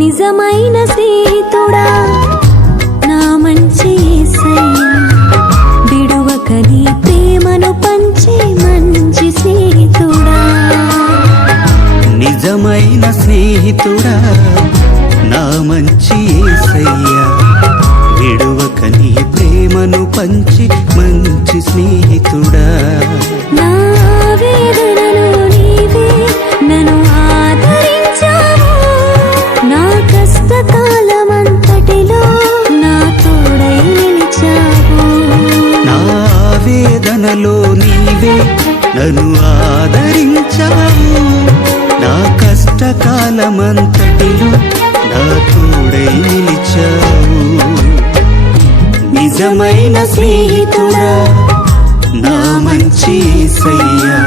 నిజమైన స్నేహితుడా? నా మంచి విడువక నీ ప్రేమను పంచే మంచి స్నేహితుడా? నిజమైన స్నేహితుడా? నా మంచి ఏసయ్యా. విడువక నీ ప్రేమను పంచి మంచి స్నేహితుడా? నా నన్ను ఆదరించావు నా కష్టకాలమంతటిలో నా తోడై నిలిచావు. నిజమైన స్నేహితుడా నా మంచి సయ్యా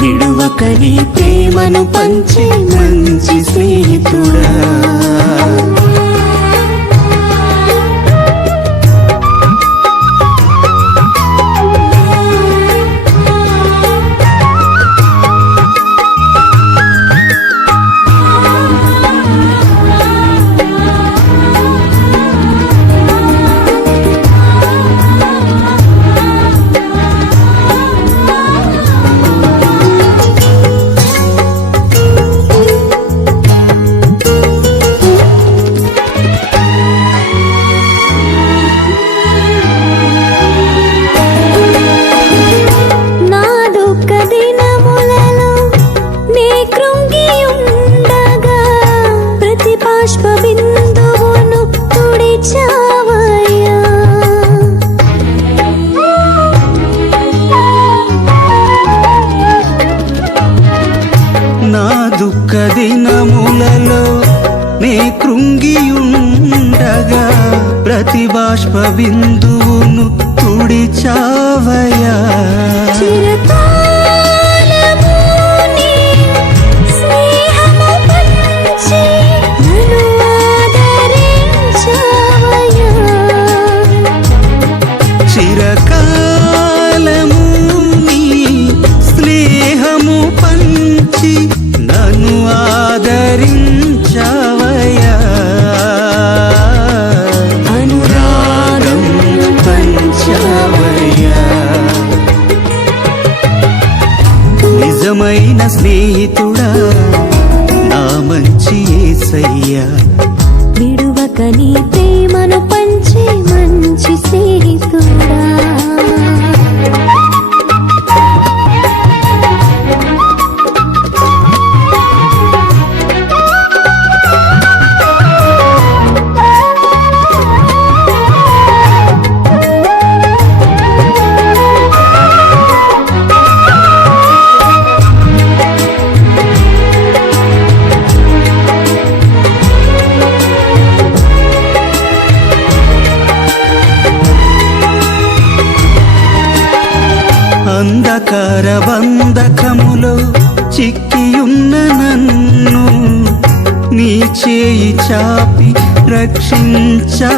విడువక నీ ప్రేమను పంచి మంచి స్నేహితుడా. బాష్ప బిందువును తుడిచావయా చిరకాలము నీ స్నేహము పంచి నన్ను ఆదరించావయ్యా. ప్రియమైన స్నేహితుడా నా మంచి ఏసయ్యా. విడువక నీ ప్రేమను పంచే మంచి స్నేహితుడా. అంధకార బంధకములో చిక్కియున్న నన్ను నీ చేయి చాపి రక్షించావయా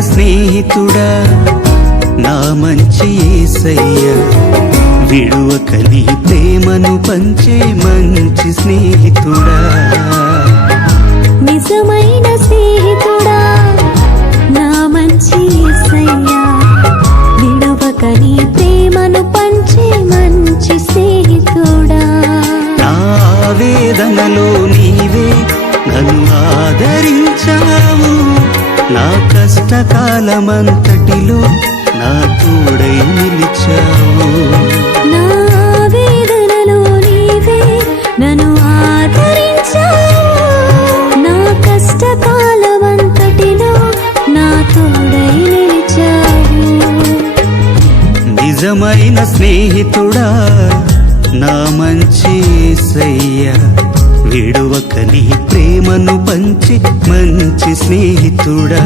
స్నేహితుడా నా మంచి ఏసయ్య. విడువక నీ ప్రేమను పంచే మంచి స్నేహితుడా. నిజమైన స్నేహితుడా నా మంచి నా కష్టకాలమంతటిలో నా తోడై నిలిచావు. నా వేదనలో నీవే నన్ను ఆదరించావు. నా కష్టకాలమంతటిలో నా తోడై నిలిచావు. నిజమైన స్నేహితుడా నా మంచి సయ్యా. వేడువక నీ ప్రేమను పంచి మంచి స్నేహితుడా.